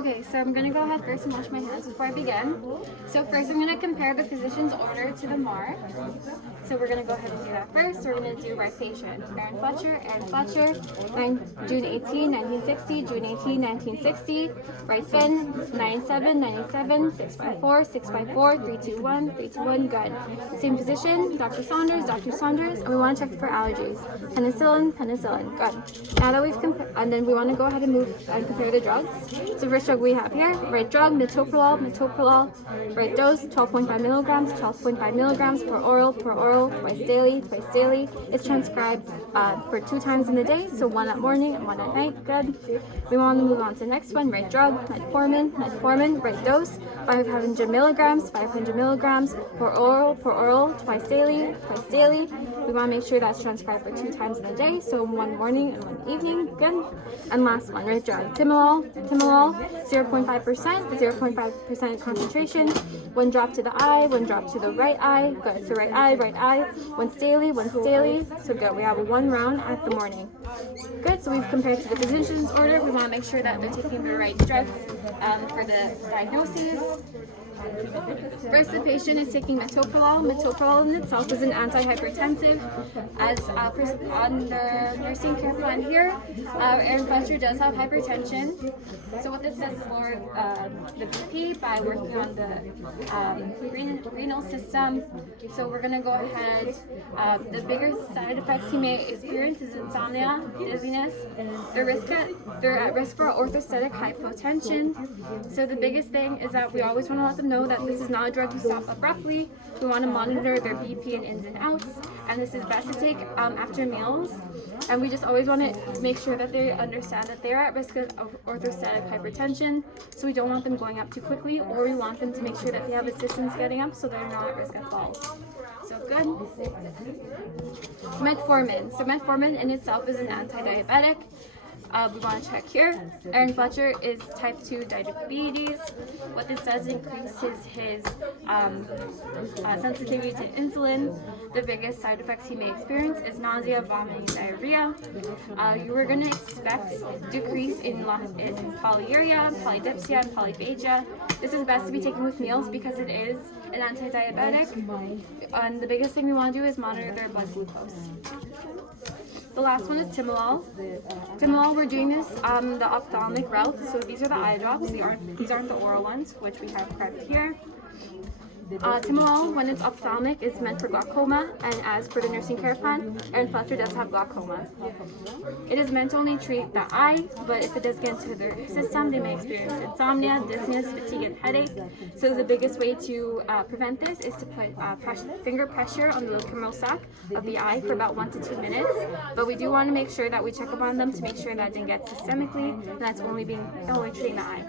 Okay, so I'm gonna go ahead first and wash my hands before I begin. So first I'm gonna compare the physician's order to the mark. So we're gonna go ahead and do that first. We're gonna do right patient. Aaron Fletcher, June 18, 1960, June 18, 1960. Right fin, 97, 97, 654, 654, 321, 321, good. Same physician, Dr. Saunders, and we wanna check for allergies. Penicillin, good. Now that we've compared, and then we wanna go ahead and move and compare the drugs. So first drug we have here, right drug, metoprolol, right dose, 12.5 milligrams, 12.5 milligrams per oral, twice daily. It's transcribed for 2 times in the day, so 1 at morning and 1 at night, good. We want to move on to the next one, right drug, metformin, right dose, 500 milligrams per oral, twice daily. We want to make sure that's transcribed for 2 times in the day, so 1 morning and 1 evening, good. And last one, right drug, timolol, 0.5% concentration, 1 drop to the eye, 1 drop to the right eye, good. So right eye, once daily, so good. We have 1 round at the morning. Good, so we've compared to the physician's order. We want to make sure that they're taking the right drugs for the diagnoses. First, the patient is taking metoprolol. Metoprolol in itself is an antihypertensive. As on the nursing care plan here, Aaron Fletcher does have hypertension. So what this does is lower the BP by working on the renal system. So we're going to go ahead. The bigger side effects he may experience is insomnia, dizziness. They're at risk for orthostatic hypotension. So the biggest thing is that we always want to let them know that this is not a drug you stop abruptly. We want to monitor their BP and ins and outs, and this is best to take after meals. And we just always want to make sure that they understand that they're at risk of orthostatic hypertension, so we don't want them going up too quickly, or we want them to make sure that they have assistance getting up so they're not at risk of falls. So good. Metformin. So metformin in itself is an anti-diabetic. We want to check here. Aaron Fletcher is type 2 diabetes. What this does increases his sensitivity to insulin. The biggest side effects he may experience is nausea, vomiting, diarrhea. You are going to expect decrease in polyuria, polydipsia, and polyphagia. This is best to be taken with meals because it is an anti-diabetic. And the biggest thing we want to do is monitor their blood glucose. The last one is timolol. Timolol, we're doing this the ophthalmic route. So these are the eye drops. These aren't the oral ones, which we have prepped here. Timolol, when it's ophthalmic, is meant for glaucoma, and as per the nursing care plan, Aaron Fletcher does have glaucoma. It is meant to only treat the eye, but if it does get into their system, they may experience insomnia, dizziness, fatigue, and headache. So the biggest way to prevent this is to put finger pressure on the lacrimal sac of the eye for about 1 to 2 minutes. But we do want to make sure that we check up on them to make sure that it didn't get systemically, and that's only treating the eye.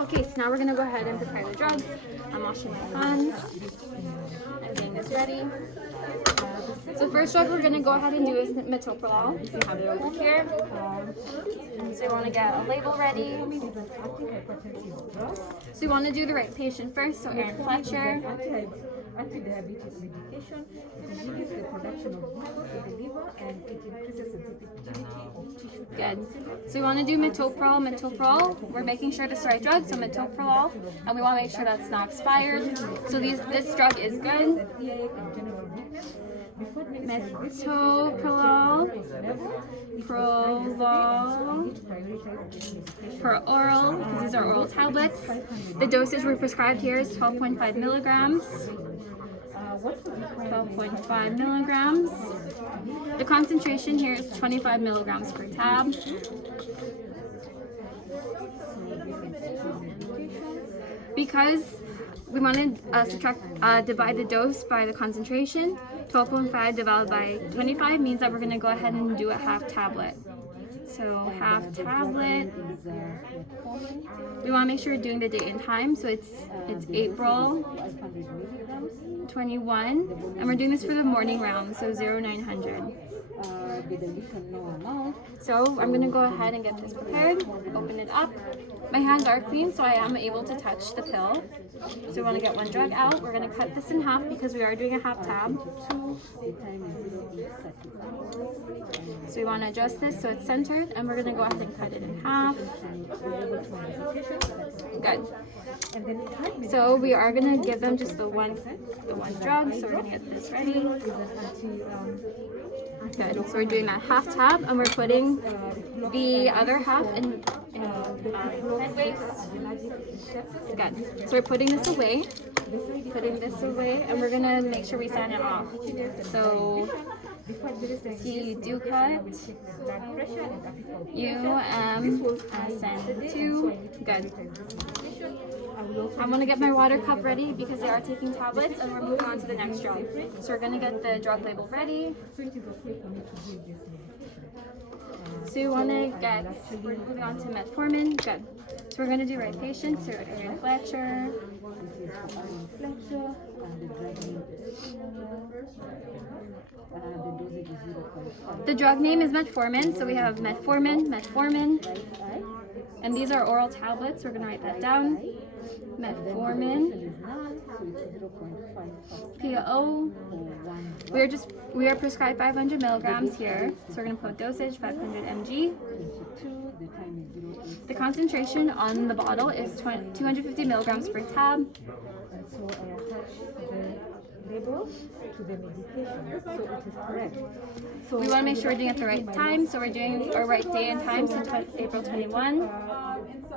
Okay, so now we're going to go ahead and prepare the drugs. I'm washing my hands. I'm getting this ready. So first drug we're going to go ahead and do is metoprolol. We have it over here. So you want to get a label ready. So you want to do the right patient first. So Aaron Fletcher. Anti-diabetic medication, it inhibits the production of glucose in the liver and it increases sensitivity of tissue. Good. So we want to do metoprolol. We're making sure it's the right drug, so metoprolol, and we want to make sure that's not expired. So this drug is good. Metoprolol per oral, because these are oral tablets. The dosage we prescribed here is 12.5 milligrams. 12.5 milligrams. The concentration here is 25 milligrams per tab. Because we want to divide the dose by the concentration, 12.5 divided by 25 means that we're going to go ahead and do a half tablet. So half tablet. We want to make sure we're doing the date and time. So it's April 21, and we're doing this for the morning round. So 0900. the dilution no amount. So I'm gonna go ahead and get this prepared, open it up. My hands are clean, so I am able to touch the pill. So we wanna get one drug out. We're gonna cut this in half because we are doing a half tab. The time is 08:30. So we wanna adjust this so it's centered, and we're gonna go ahead and cut it in half. Good. And then it So we are gonna give them just the one drug. So we're gonna get this ready. is an Good. So we're doing that half tab, and we're putting the other half in head waist. Good. So we're putting this away, and we're gonna make sure we sign it off. So see Ducat, UMSN2. Good. I'm gonna get my water cup ready because they are taking tablets, and we're moving on to the next drug. So we're gonna get the drug label ready. So we want to get, we're moving on to metformin. Good. So we're going to do right patient, so Aaron Fletcher. The drug name is metformin, so we have metformin, and these are oral tablets. We're going to write that down. Metformin, PO. We are prescribed 500 milligrams here, so we're going to put dosage 500 mg. The concentration on the bottle is 250 milligrams per tab. And so I attach the label to the medication, so it is correct. So We want to make sure we're doing it at the right time, so we're doing our right day and time, so April 21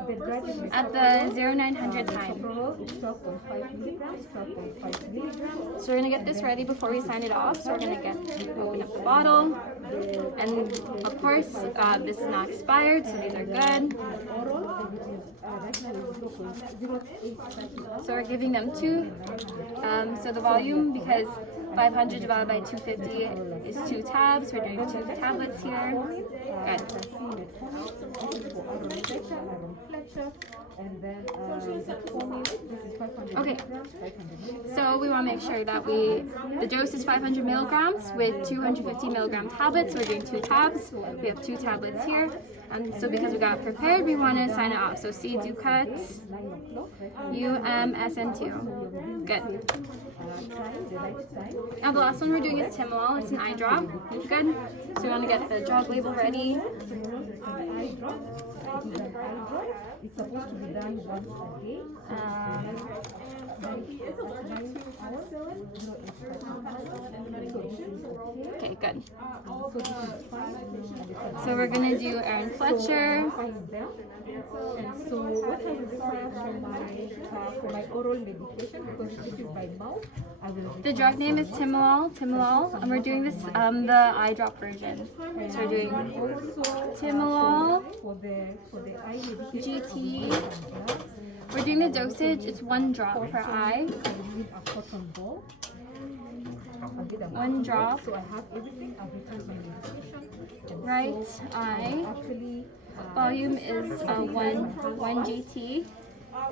the drug is at the 0900 time. Soprolol is 12.5 milligrams, 12.5 milligrams. So we're gonna get this ready before we sign it off. So we're gonna open up the bottle, and of course this is not expired, so these are good. Oral, which is right now is 0.08. So we're giving them two. So the volume, because 500 divided by 250 is 2 tabs. We're doing 2 tablets here. Good. And then metformin, this is 500 Okay. milligrams, 500 milligrams. So we want to make sure that the dose is 500 milligrams with 250 milligram tablets. So we're doing 2 tabs. We have 2 tablets here. And so because we got prepared, we want to sign it off. So C Ducat, 9 o'clock, right? UMSN2. Good. Time, the right time. Now the last one we're doing is Timolol. It's an eye drop. Good. So we want to get the drug label ready. Eye drop. It is an eye drop. It's supposed to be done once a day. 9 hours. Okay, good. So this is fine. So we're gonna do Aaron Fletcher. Find them. And so what I will require for my oral medication, because this is by mouth, I will The drug name is Timolol, and we're doing this the eye drop version. So we're doing also Timolol for the eye medication. GT. We're doing the dosage. It's 1 drop per eye. I will need a cotton ball. I'll get a 1 drop. So I have everything. I've returned my medication. And Right eye. actually, Volume is 1 GT.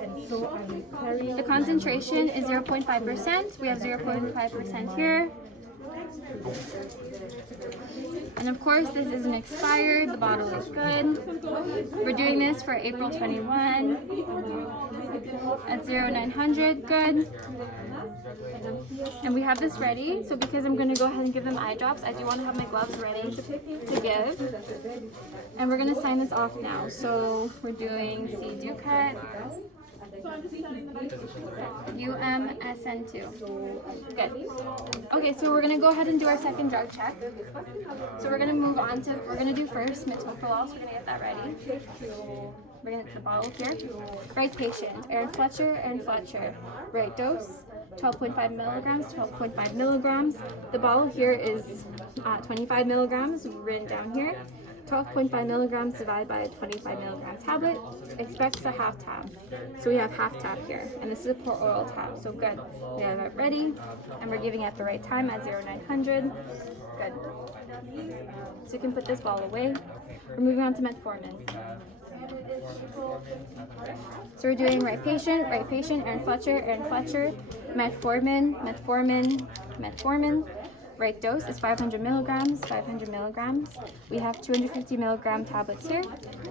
and so I will carry The concentration is 0.5%. We have 0.5% here. And of course, this isn't expired. The bottle is good. We're doing this for April 21 at 0900. Good. And we have this ready. So because I'm going to go ahead and give them eye drops, I do want to have my gloves ready to give. And we're going to sign this off now. So we're doing C Ducat, UMSN2. Good. Okay, so we're gonna go ahead and do our second drug check. So we're gonna move on to, we're gonna do first metoprolol, so we're gonna get that ready. We're gonna get the bottle here. Right patient, Aaron Fletcher. Right dose, 12.5 milligrams, 12.5 milligrams. The bottle here is 25 milligrams, written down here. 12.5 milligrams divided by a 25 milligram tablet expects a half tab. So we have half tab here, and this is a per oral tab. So good. We have it ready, and we're giving it at the right time at 0900. Good. So you can put this ball away. We're moving on to metformin. So we're doing right patient, Aaron Fletcher, metformin. Right dose is 500 milligrams, 500 milligrams. We have 250 milligram tablets here.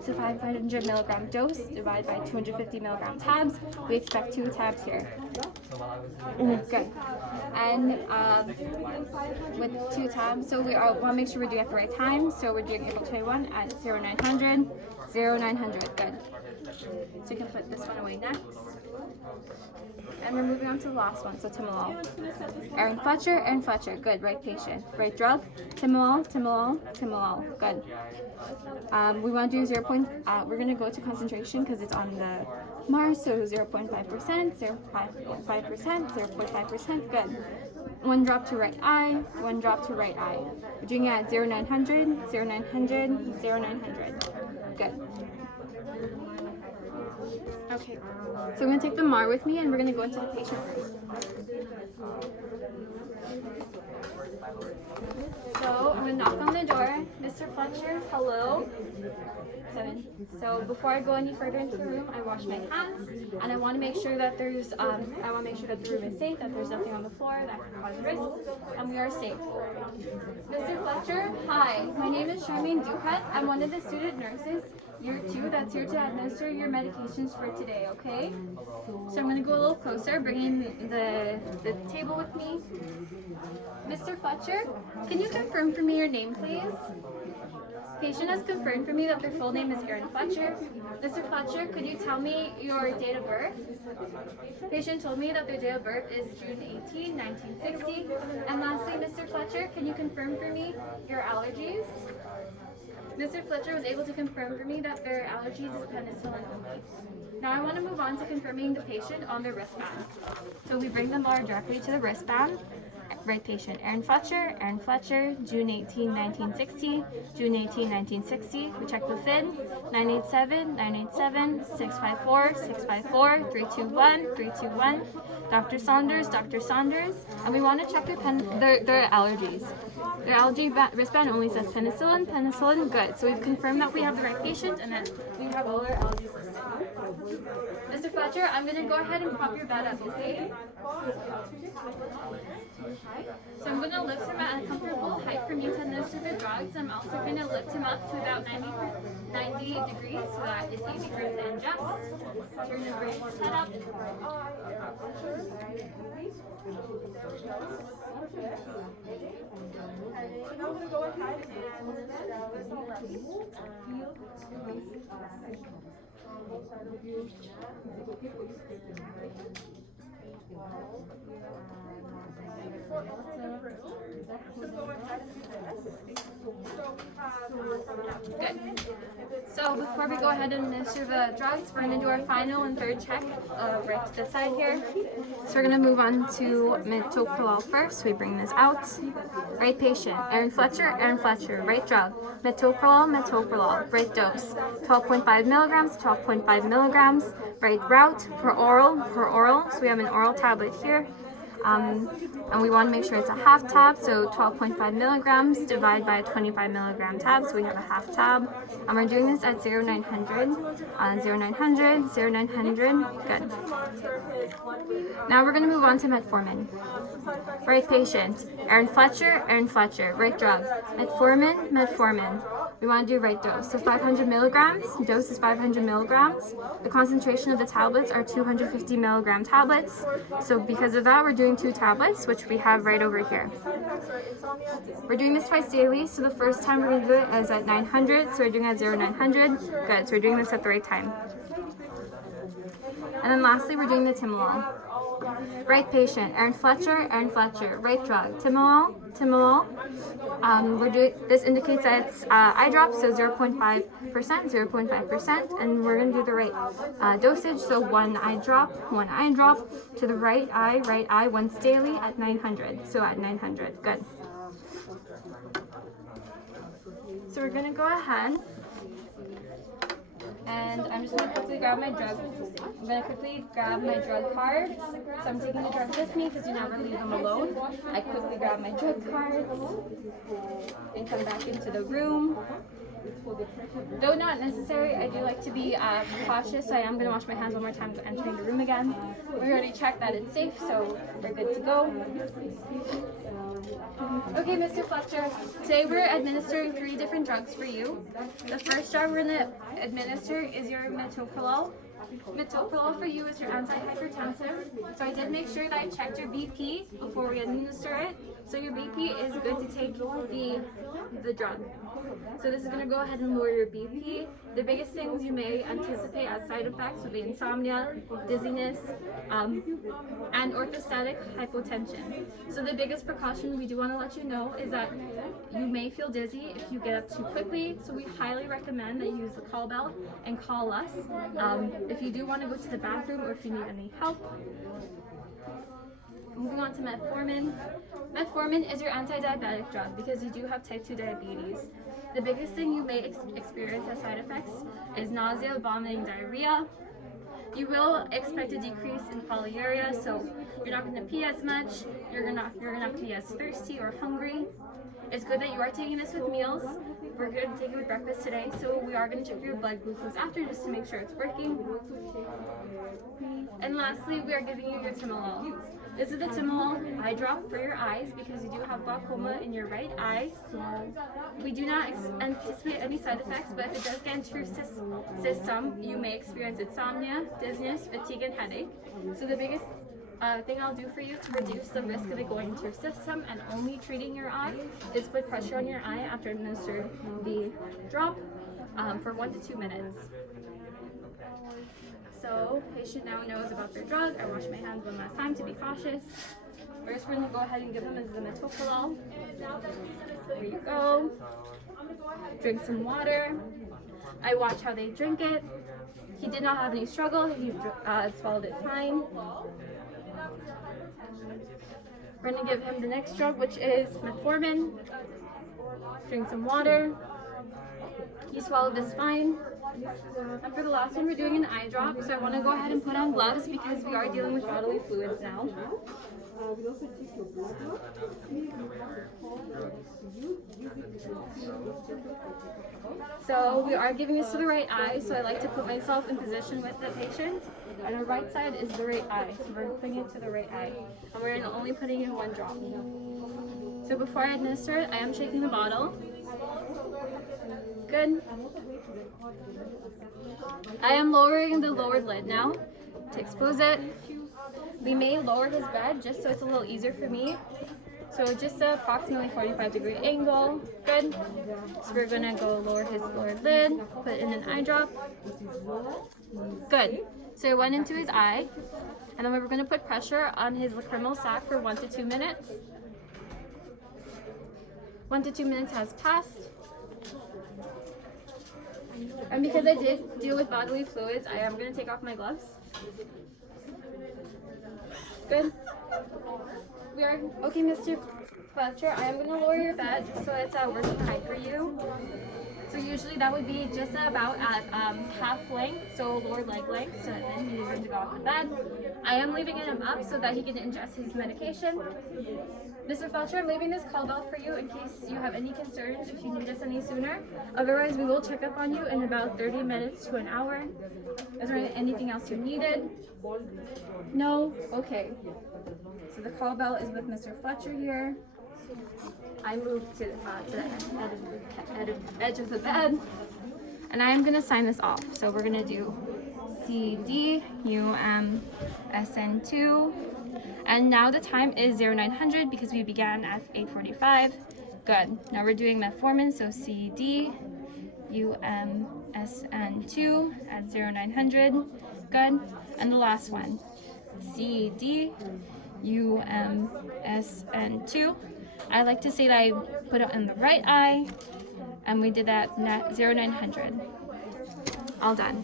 So 500 milligram dose divided by 250 milligram tabs. We expect 2 tabs here. Good. And with 2 tabs, so we want to make sure we're doing it at the right time. So we're doing April 21 at 0900, 0900. Good. So you can put this one away next. And we're moving on to the last one, so timolol. Aaron Fletcher, good, right patient. Right drug, timolol, good. We want to do we're going to go to concentration because it's on the Mars, so 0.5%, 0.5%, 0.5%, good. 1 drop to right eye, 1 drop to right eye. We're doing it at 0900, 0900, 0900, good. Okay, so I'm going to take the MAR with me and we're going to go into the patient first. So I'm going to knock on the door. Mr. Fletcher, hello. 7. So before I go any further into the room, I wash my hands and I want to make sure that the room is safe, that there's nothing on the floor that can cause risk, and we are safe. Mr. Fletcher, hi. My name is Charmaine Ducat. I'm one of the student nurses, year 2, that's here to administer your medications for today, okay? So I'm going to go a little closer, bring in the table with me. Mr. Fletcher, can you confirm for me your name, please? Patient has confirmed for me that their full name is Aaron Fletcher. Mr. Fletcher, could you tell me your date of birth? Patient told me that their date of birth is June 18, 1960. And lastly, Mr. Fletcher, can you confirm for me your allergies? Mr. Fletcher was able to confirm for me that their allergies is penicillin only. Now I want to move on to confirming the patient on their wristband. So we bring the MAR directly to the wristband. Right patient, Aaron Fletcher, June 18, 1960, June 18, 1960. We check the FIN, 987, 987, 654, 654, 321, 321. Dr. Saunders, and we want to check their allergies. Their allergy wristband only says penicillin, good. So we've confirmed that we have the right patient and that we have all our allergies listed. Mr. Fletcher, I'm going to go ahead and prop your bed up, okay? So I'm going to lift him at a comfortable height for me to administer the drugs. I'm also going to lift him up to about 90 degrees so that it's easy for him to ingest. Turn his brain head up. I'm going to go ahead Good. So before we go ahead and administer the drugs, we're going to do our final and third check right to the side here. So we're going to move on to metoprolol first. We bring this out. Right patient, Aaron Fletcher, right drug. Metoprolol, right dose, 12.5 milligrams, 12.5 milligrams. Right route, per oral. So we have an oral tablet here. And we want to make sure it's a half tab, so 12.5 milligrams divided by a 25 milligram tab, so we have a half tab. And we're doing this at 0900, 0900, 0900, good. Now we're going to move on to metformin. Right patient, Aaron Fletcher, right drug. Metformin. We want to do right dose, so 500 milligrams, dose is 500 milligrams. The concentration of the tablets are 250 milligram tablets, so because of that we're doing 2 tablets, which we have right over here. We're doing this twice daily, so the first time we're going to do it is at 900, so we're doing it at 0900, good, so we're doing this at the right time. And then lastly, we're doing the timolol. Right patient, Aaron Fletcher, right drug, timolol. This indicates that it's eye drop, so 0.5%, and we're going to do the right dosage, so 1 eye drop to the right eye once daily at 900, so at 900, good. So we're going to go ahead and I'm just going to quickly grab my drug. I'm going to quickly grab my drug cards. So I'm taking the drugs with me because you never leave them alone. I quickly grab my drug cards and come back into the room. Though not necessary, I do like to be cautious, so I am going to wash my hands one more time before entering the room again. We already checked that it's safe, so we're good to go. Okay, Mr. Fletcher, today we're administering 3 different drugs for you. The first drug we're going to administer is your metoprolol. Metoprolol for you is your antihypertensive. So I did make sure that I checked your BP before we administer it. So your BP is good to take the drug. So this is going to go ahead and lower your BP. The biggest things you may anticipate as side effects would be insomnia, dizziness, and orthostatic hypotension. So the biggest precaution we do want to let you know is that you may feel dizzy if you get up too quickly. So we highly recommend that you use the call bell and call us if you do want to go to the bathroom or if you need any help. Moving on to metformin. Metformin is your anti-diabetic drug because you do have type 2 diabetes. The biggest thing you may experience as side effects is nausea, vomiting, diarrhea. You will expect a decrease in polyuria, so you're not going to pee as much, you're not going to be as thirsty or hungry. It's good that you are taking this with meals. We're going to take it with breakfast today, so we are going to check your blood glucose after just to make sure it's working. And lastly, we are giving you your timolol. This is the timolol eye drop for your eyes because you do have glaucoma in your right eye. We do not anticipate any side effects, but if it does get into your system, you may experience insomnia, dizziness, fatigue, and headache. So the biggest thing I'll do for you to reduce the risk of it going into your system and only treating your eye is put pressure on your eye after administering the drop for 1 to 2 minutes. So, patient now knows about their drug. I wash my hands one last time to be cautious. First, we're going to go ahead and give them is the metoprolol. There you go. Drink some water. I watch how they drink it. He did not have any struggle. He swallowed it fine. We're going to give him the next drug, which is metformin. Drink some water. He swallowed this fine. And for the last one, we're doing an eye drop, so I want to go ahead and put on gloves because we are dealing with bodily fluids now. So we are giving this to the right eye, so I like to put myself in position with the patient. And the right side is the right eye, so we're putting it to the right eye. And we're only putting in 1 drop. So before I administer it, I am shaking the bottle. Good. I am lowering the lowered lid now to expose it. We may lower his bed just so it's a little easier for me. So just approximately 45-degree angle. Good. So we're gonna go lower his lowered lid, put in an eye drop. Good. So it went into his eye, and then we're gonna put pressure on his lacrimal sac for 1 to 2 minutes. 1 to 2 minutes has passed. And because I did deal with bodily fluids, I am going to take off my gloves. Good. We are okay, Mr. Fletcher. I am going to lower your bed so it's at working height for you. So usually that would be just about at half length, so lower leg length, so that then he's going to go off the bed. I am leaving him up so that he can ingest his medication. Mr. Fletcher, I'm leaving this call bell for you in case you have any concerns if you need us any sooner. Otherwise, we will check up on you in about 30 minutes to an hour. Is there anything else you needed? No? Okay. So the call bell is with Mr. Fletcher here. I moved to the edge of the bed, and I am going to sign this off. So we're going to do CDUMSN2, and now the time is 0900 because we began at 8:45. Good. Now we're doing metformin, so CDUMSN2 at 0900. Good. And the last one, CDUMSN2. I like to say that I put it in the right eye, and we did that 0900. All done.